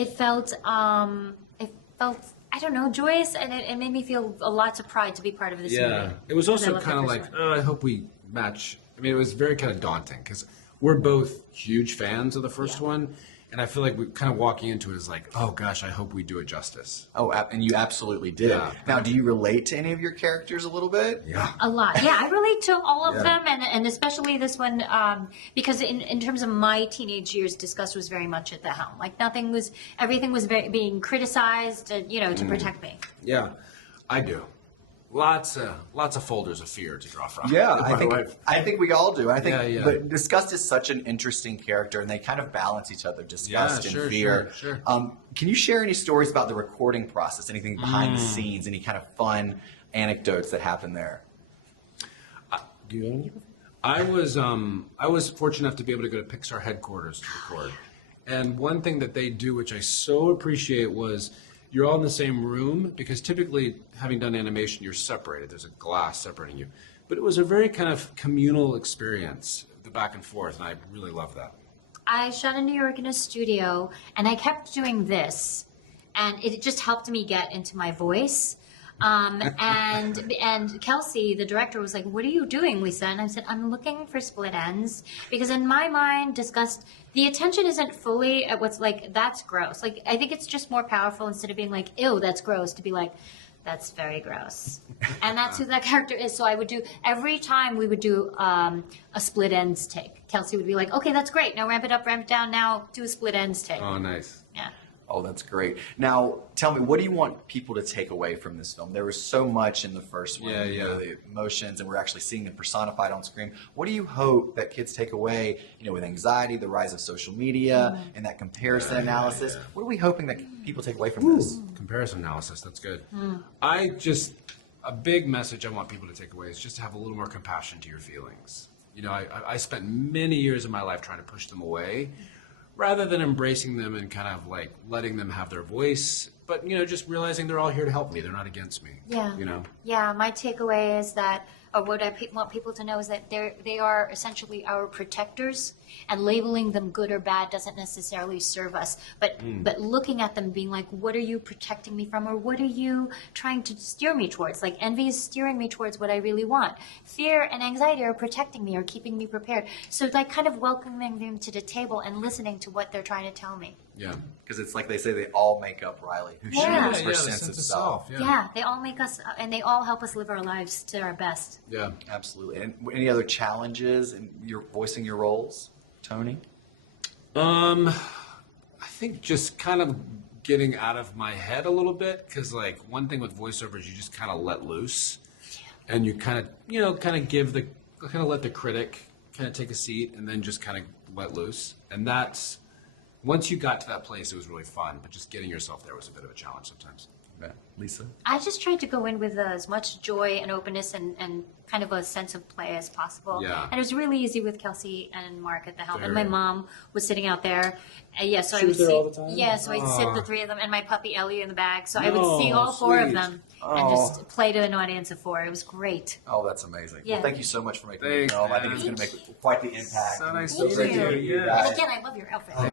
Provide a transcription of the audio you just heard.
It felt, I don't know, joyous, and it made me feel lots of pride to be part of this movie. It was also Because I kind of love the like, first one. I hope we match. I mean, it was very kind of daunting because we're both huge fans of the first one. And I feel like we're kind of walking into it as like, oh gosh, I hope we do it justice. Oh, and you absolutely did. Yeah. Now, do you relate to any of your characters a little bit? Yeah. A lot. Yeah, I relate to all of them, and especially this one, because in terms of my teenage years, Disgust was very much at the helm. Like everything was being criticized, to protect me. Yeah, I do. Lots of folders of fear to draw from. Yeah, With my I think we all do. I think, Yeah. but Disgust is such an interesting character, and they kind of balance each other. Disgust and fear. Sure. Can you share any stories about the recording process? Anything behind the scenes? Any kind of fun anecdotes that happen there? Do you? I was fortunate enough to be able to go to Pixar headquarters to record, and one thing that they do, which I so appreciate, was you're all in the same room, because typically, having done animation, you're separated. There's a glass separating you. But it was a very kind of communal experience, the back and forth, and I really love that. I shot in New York in a studio, and I kept doing this, and it just helped me get into my voice. And Kelsey, the director, was like, "What are you doing, Lisa?" And I said, "I'm looking for split ends, because in my mind, Disgust, the attention isn't fully at what's like, that's gross. Like, I think it's just more powerful, instead of being like, ew, that's gross, to be like, that's very gross." And that's who that character is. So I would do, every time we would do a split ends take, Kelsey would be like, "Okay, that's great. Now ramp it up, ramp it down. Now do a split ends take." Oh, nice. Yeah. Oh, that's great. Now, tell me, what do you want people to take away from this film? There was so much in the first one, the emotions, and we're actually seeing them personified on screen. What do you hope that kids take away, with anxiety, the rise of social media, and that comparison analysis? What are we hoping that people take away from this? Comparison analysis, that's good. A big message I want people to take away is just to have a little more compassion to your feelings. I spent many years of my life trying to push them away, rather than embracing them and kind of like letting them have their voice, but just realizing they're all here to help me. They're not against me. Yeah. You know. Yeah. My takeaway is that, or what I want people to know, is that they are essentially our protectors, and labeling them good or bad doesn't necessarily serve us. But looking at them, being like, "What are you protecting me from, or what are you trying to steer me towards?" Like, envy is steering me towards what I really want. Fear and anxiety are protecting me or keeping me prepared. So, like, kind of welcoming them to the table and listening to what they're trying to tell me. Yeah. Because it's like they say, they all make up Riley, who she Yeah. is, her the sense of self. Yeah, they all make us, and they all help us live our lives to our best. Yeah. Absolutely. And any other challenges in your voicing your roles, Tony? I think just kind of getting out of my head a little bit, because like one thing with voiceovers, you just kind of let loose, and you kind of let the critic kind of take a seat, and then just kind of let loose. And that's, once you got to that place, it was really fun, but just getting yourself there was a bit of a challenge sometimes. Yeah. Lisa? I just tried to go in with as much joy and openness and kind of a sense of play as possible. Yeah. And it was really easy with Kelsey and Mark at the helm. And Very. my mom was sitting out there. So She I would was there see, all the time? Yeah, so I'd sit the three of them, and my puppy Ellie in the back. So I would No, see all four of sweet. them and just play to an audience of four. It was great. Oh, that's amazing. Yeah. Well, thank you so much for making Thanks, the film. I think man. it's going to make quite the impact. So nice So to great meet to you. meet you Yeah. guys. And again, I love your outfit.